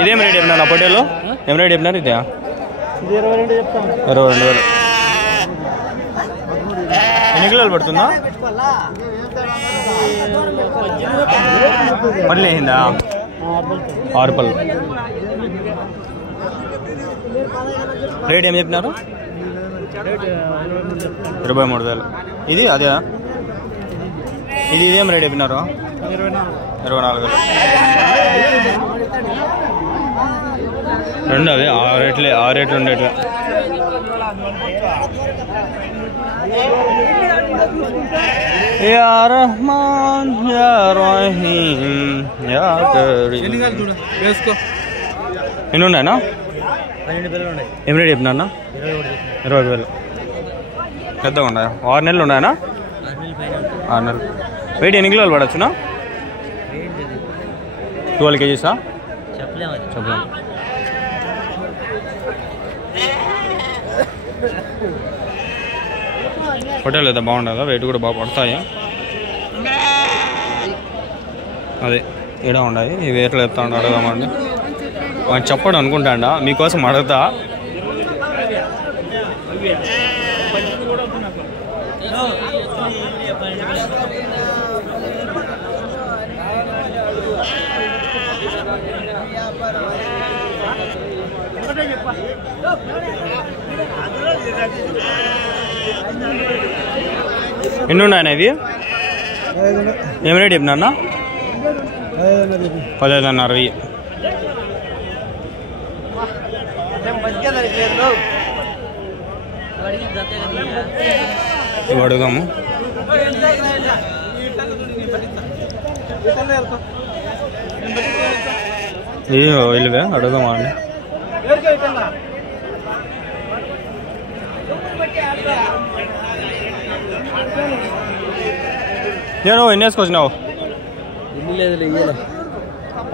ఇదేం రేట్ చెప్పినా నా పొట్టేలో ఏం రేట్ చెప్పినారు ఇదే 22,000 ఎన్ని కిలోలు పడుతుందా పళ్ళు వేసిందా 6 పళ్ళు రేట్ ఏం చెప్పినారు 23,000 ఇది అదే ఇది ఇదేం రేట్ చెప్పినారు 24,000 రెండు అవి ఆ రేట్లు ఉండేటివి yeah Rahman yeah Rahim yeah Karim ఎన్ని ఉన్నాయన్నా ఏం రేట్ చెప్పినా 21,000 పెద్దగా ఉన్నాయా 6 నెలలు ఉన్నాయనా 6 నెలలు వెయిట్ ఎన్ని కిలోలు పడచ్చునా 12 kgs చెప్పలేము హోటల్ అయితే బాగుండదా వెయిట్ కూడా బాగా పడతాయి అదే ఈడ ఉన్నాయి ఇవి ఎట్లా చెప్తా ఉండ అడగదామండి వాడు చెప్పడం అనుకుంటాడా మీకోసం అడుగుతా ఎన్ని ఉన్నాయన్నా ఇవి ఏం రేట్ చెప్పినా 15,500 ఇవి అడుగుదాము ఇల్లువే అడుగుదామా అండి నేను ఎన్ని వేసుకొచ్చినావు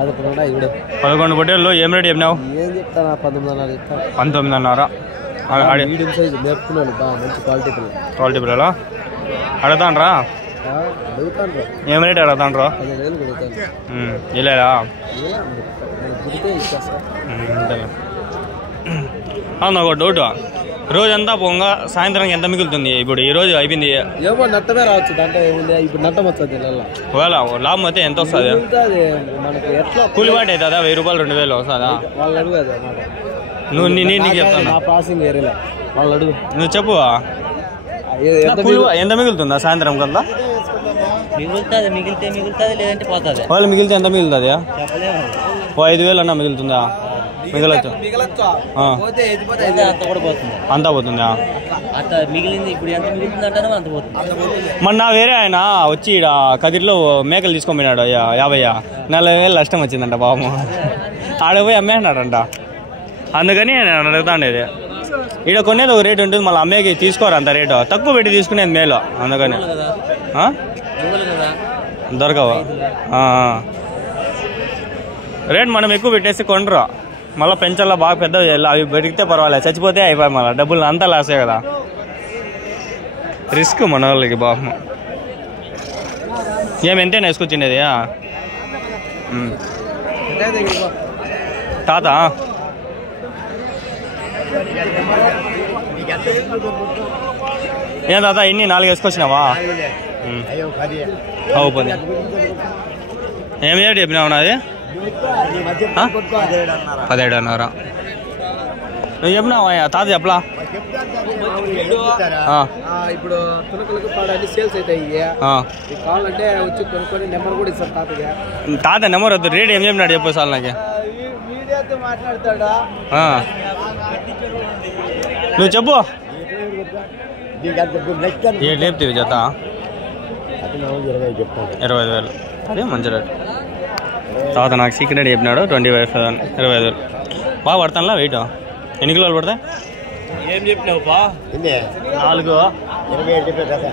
11 పొట్టేళ్ళు ఏం రేట్ చెప్పినావు 19,500 క్వాలిటీ పిల్లలా అడుగుతాండ్రా ఏం రేట్ అడుగుతాండ్రా ఇల్లేరా నాకు ఒక డౌట్ రోజంతా పొంగ సాయంత్రం ఎంత మిగులుతుంది ఇప్పుడు ఈ రోజు అయిపోయింది ఏమో నట్టమే రావచ్చు దాంట్లో ఇప్పుడు నట్టం వస్తుంది ఒకవేళ లాభం అయితే ఎంత వస్తుంది కూలి బాట అవుతుందా 1,000 రూపాయలు 2,000 వస్తుందా వాళ్ళు అడుగు నువ్వు నీకు చెప్తాను ప్రాసెసింగ్ వేరేలా వాళ్ళు అడుగు నువ్వు చెప్పు ఎంత మిగులుతుందా సాయంత్రం కల్లా మిగులుతుంది లేదంటే పోతుంది వాళ్ళు మిగిలితే ఎంత మిగులుతుంది 5,000 అన్నా మిగులుతుందా మిగలచ్చు అంతా పోతుందా మొన్న వేరే ఆయన వచ్చి ఇక్కడ కదిరిలో మేకలు తీసుకొని పోయినాడు 50,000 నష్టం వచ్చిందంట బాబు ఆడపోయి అమ్మేసినాడంట అందుకని నేను అడుగుతాండేది ఈడ కొనేది ఒక రేటు ఉంటుంది మళ్ళీ అమ్మేకి తీసుకోరు అంత రేటు తక్కువ పెట్టి తీసుకునేది మేలు అందుకని దొరకవా రేట్ మనం ఎక్కువ పెట్టేసి కొనరు మళ్ళీ పెంచాలా బాగా పెద్దవి చేయాలి అవి బతికితే పర్వాలేదు చచ్చిపోతే అయిపోయి మళ్ళీ డబ్బులు అంతా లాసే కదా రిస్క్ మన వాళ్ళకి బాబు ఎంతైనా వేసుకొచ్చిండేది తాత ఏం తాత ఇన్ని 4 వేసుకొచ్చినావా 10 ఏం రేట్ చెప్పినావు నాది 17,500 నువ్వు చెప్పినావా తాత చెప్పలా ఇప్పుడు తునకలకు పాడాలి సేల్స్ అవుతాయి కావాలంటే వచ్చి కొనుక్కొని నెంబర్ కూడా ఇస్తారు తాత నెంబర్ వద్దు రేట్ ఏం చెప్పినాడు చెప్పు సార్ నాకు మీడియాతో మాట్లాడతాడా నువ్వు చెప్పు లేపుతీవి జత 25,000 అదే మంచి రేట్ తాత నాకు సీక్రెట్ చెప్పినాడు 25,000 బాగా పడతానులా వెయిట్ ఎన్ని కిలోలు పడతాయి ఏం చెప్పినావు బా 4,87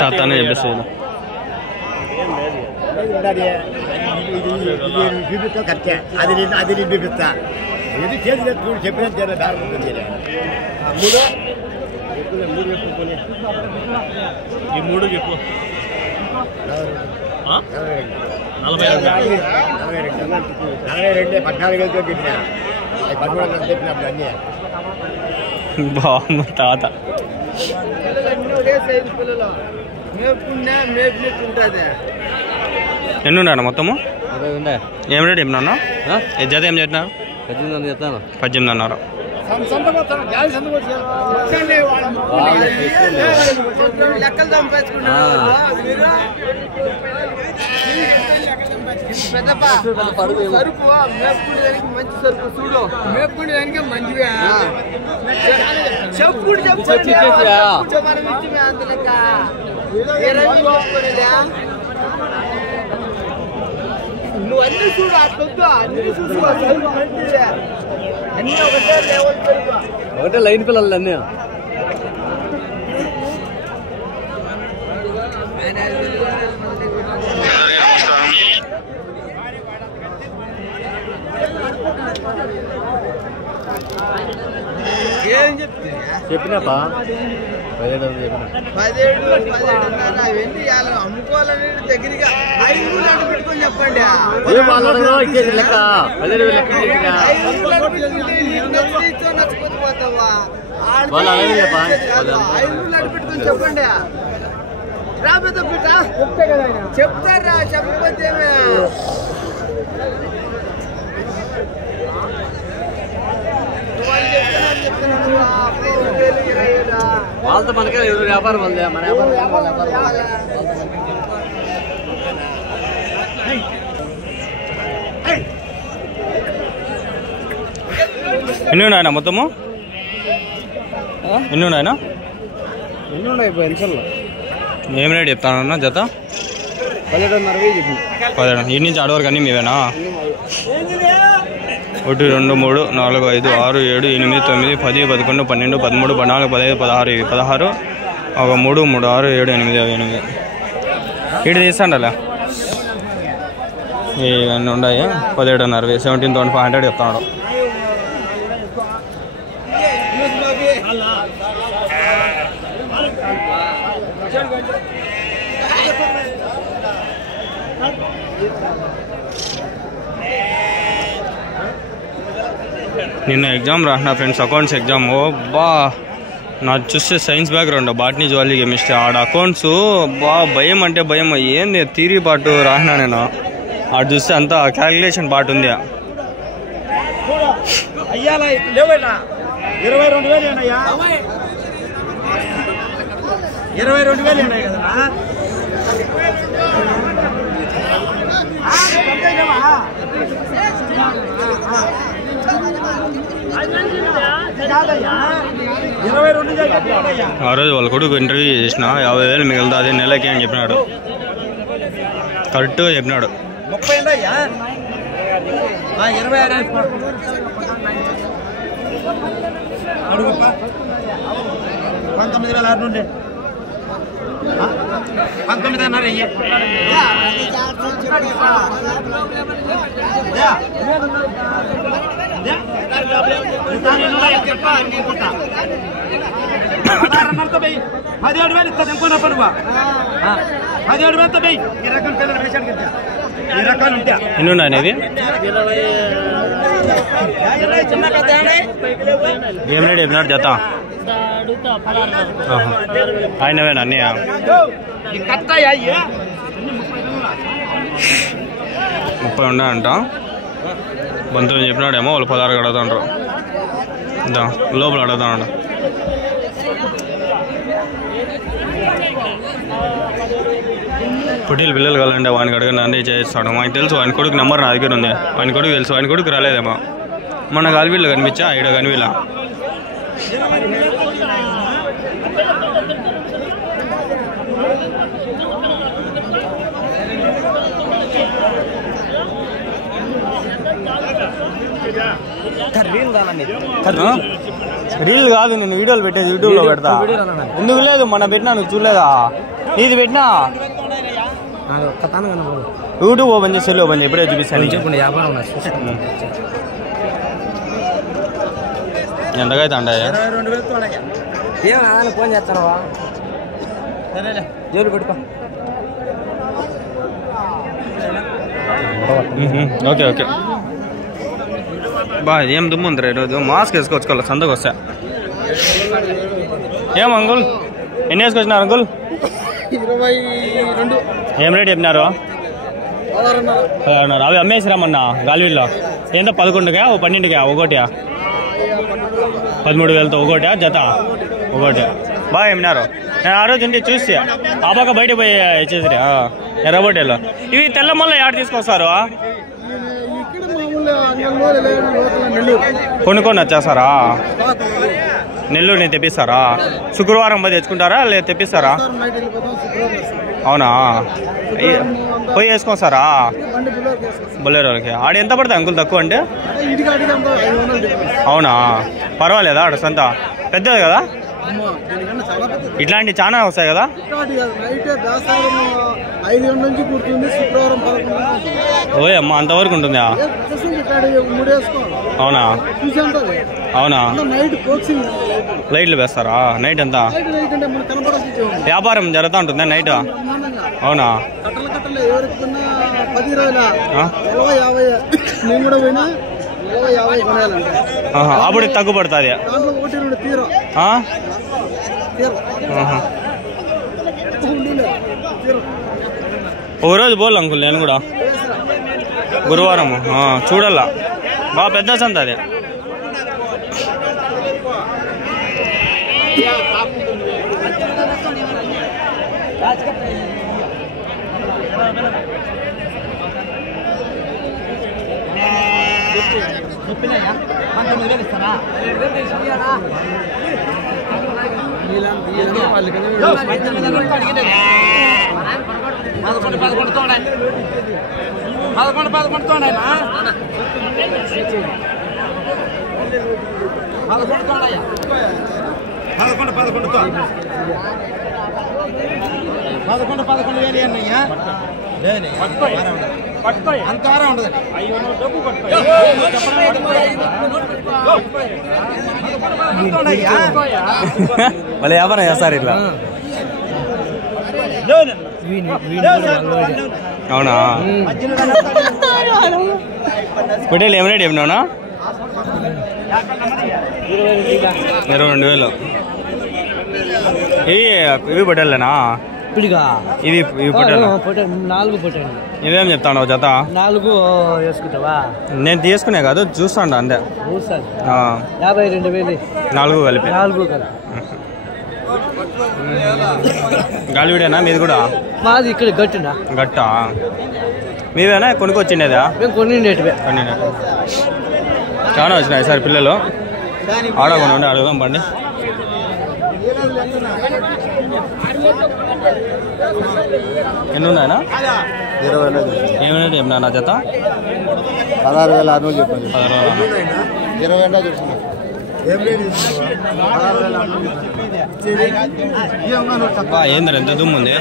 తాతనే చెప్పేస్తుంది అది చూపిస్తా ఇది చేసి చెప్పినట్టు ఈ 3 చెప్పు బాగుంది తాత. ఎన్ని ఉన్నాయన్న మొత్తము? ఏం రేట్ చెప్పినా? జత ఏం చెప్పినా? 18 చెప్తాను. 18 అన్నారు. లెక్కలు సంపాదించుకున్నా సరుకు మేపుకునేదానికి మంచి సరుకు చూడు. మేపుకునేదానికి మంచిగా చెప్పుడు మనం ఇచ్చి అంతలెక్క నువ్వు అన్ని చూడు. అట్లొద్దు, అన్ని చూసుకో. సరుకు మంచిదే, అన్ని ఒకటే లెవెల్ సరుకు, ఒకటే లైన్ పిల్లలు అన్నీ. ఏం చెప్తే చెప్పినాపా 17 అవన్నీ అమ్ముకోవాలని దగ్గరగా 5 రూపాయలు పెట్టుకొని చెప్పండి. నచ్చిపోతు పోతావా? 5 రూపాయలు పెట్టుకొని చెప్పండి. రాబోతే బిడ్డ చెప్తారా? చెప్పకపోతే వాళ్ళతో మనకే వ్యాపారం ఉంది. మన ఎన్ని ఉన్నాయన మొత్తము? ఎన్ని ఉన్నాయన? ఎన్ని ఉన్నాయి పెన్షన్లు? ఏం రేట్ చెప్తానన్నా జత? 17. ఈ నుంచి ఆడవరకు అన్నీ మీవేనా? 1 2 3 4 5 6 7 8 9 10 11 12 13 14 15 16 16 3 3 6 7 8 8 తీస్తాండలే. ఇవన్నీ ఉన్నాయి. 17.5 17,500 చెప్తాడు. నిన్న ఎగ్జామ్ రాసిన ఫ్రెండ్స్, అకౌంట్స్ ఎగ్జామ్. బా నాకు చూస్తే science background, botany zoology chemistry. ఆడ అకౌంట్స్ బా భయం అంటే భయం. ఏంది థియరీ పార్ట్ రాసిన నేను. ఆడ చూస్తే అంతా క్యాలిక్యులేషన్ పార్ట్ ఉంది. 22,000 కదా. ఆ రోజు వాళ్ళ కొడుకు ఇంటర్వ్యూ చేసిన 50,000 మిగులుతా, అదే నెలకి అని చెప్పినాడు. కరెక్ట్గా చెప్పినాడు. 19,000 నుండి 19,000 ఎన్ని ఉన్నాయి ఇవి? ఏం రేట్ చెప్పినాడు జత? ఆయనవేనా అన్నీ? 30 ఉన్నాయంట. బంతులు చెప్పినాడేమో వాళ్ళు 16 అడుగుతాంటారు. లోపల అడుగుతాడు. పుట్టిల పిల్లలు కావాలంటే వానికి అడగండి, అన్నీ చేస్తాడు. వానికి తెలుసు, వాని కొడుకు నెంబర్ నా దగ్గర ఉంది. వాని కొడుకు తెలుసు, వాని కొడుకు రాలేదేమో. మన కాల్వీళ్ళు కనిపించా, ఈడ కనిపిలా. రీల్ కాదు, నేను వీడియోలు పెట్టేది యూట్యూబ్లో పెడతా. ఎందుకు లేదు, మన పెట్టినా నువ్వు చూడలేదా? నీది పెట్టినా యూట్యూబ్ ఓపెన్ చేసి సెల్ ఓపెన్ చేసి ఇప్పుడే చూపిస్తాను. ఎంతకైతే అండి? ఫోన్ చేస్తావా? జోలు పెట్టుకో. ఓకే ఓకే బా ఏం దుమ్ము ఉంది ఈరోజు మాస్క్ వేసుకోవచ్చుకోవాలి సందకు వస్తా ఏం అంకుల్ ఎన్ని వేసుకొచ్చినారు అంకుల్ 22 ఏం రేట్ చెప్పినారు 16 అవి అమ్మేసిరామన్నా గాలివీల్లో ఎంత 11కా 12కా ఒకటి 13,000తో ఒకటి జత ఒకటి బాగా ఏమినారు నేను ఆ రోజు ఇంటి చూసి ఆ పక్క బయటకు పోయి ఇచ్చేసిరి ఎర్రబొట్టేలో ఇవి తెల్ల మళ్ళీ యాడ్ తీసుకొస్తారు కొనుక్కొని వచ్చేస్తారా నెల్లూరు నేను తెప్పిస్తారా శుక్రవారం పోయి తెచ్చుకుంటారా లేదా తెప్పిస్తారా అవునా పోయి వేసుకొస్తారా బొలేరోకి ఆడ ఎంత పడుతుంది అంకుల్ తక్కువ అంటే అవునా పర్వాలేదా ఆడ సంత పెద్దది కదా ఇట్లాంటివి చాలా వస్తాయి కదా ఓయ్ అమ్మ అంతవరకు ఉంటుందా అవునా అవునా లైట్లు వేస్తారా నైట్ ఎంత వ్యాపారం జరుగుతూ ఉంటుందా నైట్ అవునా అప్పుడు తగ్గుపడుతుంది ఒక రోజు పోలే అంకుల్ నేను కూడా గురువారం చూడాల బాగా పెద్ద సంత అది అంతవరం ఉండదు మళ్ళీ వ్యాపారం చేస్తారు ఇట్లా అవునా పొట్టేలు ఏం రేట్ చెప్పినావునా 22,000 ఇవి పొట్టేళ్ళేనా ఇవి పొట్టేలు 4 పొట్టేలు ఇవేం చెప్తాను జత 4 వేసుకుంటావా నేను తీసుకునే కాదు చూస్తాను అంతే 52,000 4 కలిపి గాలివీడేనా మీది కూడా మాది ఇక్కడ గట్టినా గట్ట మీవేనా కొనుక్కొచ్చిండేదా కొన్నిండేటివే చాలా వచ్చినాయి సార్ పిల్లలు ఆడకుండా అడుగుదాం బండి ఎన్ని ఉన్నాయనా 20,000 ఏమైనా చెప్పినా నా జత 16,600 చెప్పండి 20,000 ఏంద్ర ఎంత దుమ్ము ఉంది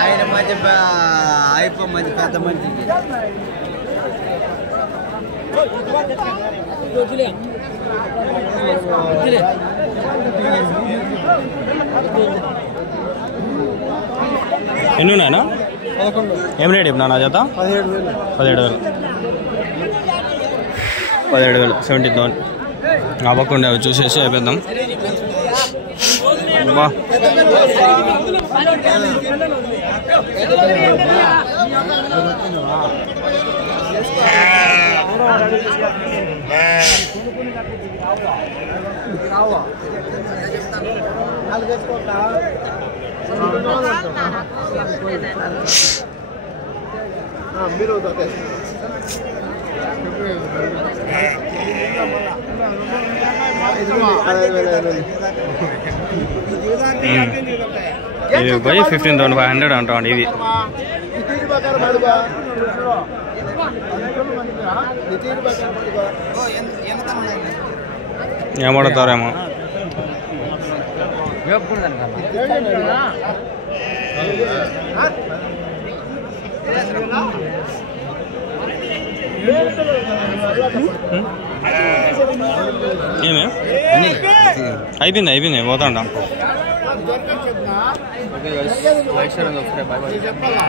ఆయన మధ్య అయిపో మధ్య పెద్ద మంచి ఎన్ని ఉన్నాయనా ఏం రేట్ చెప్పినా నా జత 17,000 17,000 ఆ పక్క ఉండేవి చూసేసి అయిపోద్దాం బా ఇది పోయి 15,500 అంటామండి ఇది ఏమడతారేమో ఏమే అయిపోయింది పోతాండా like share and subscribe. Bye bye.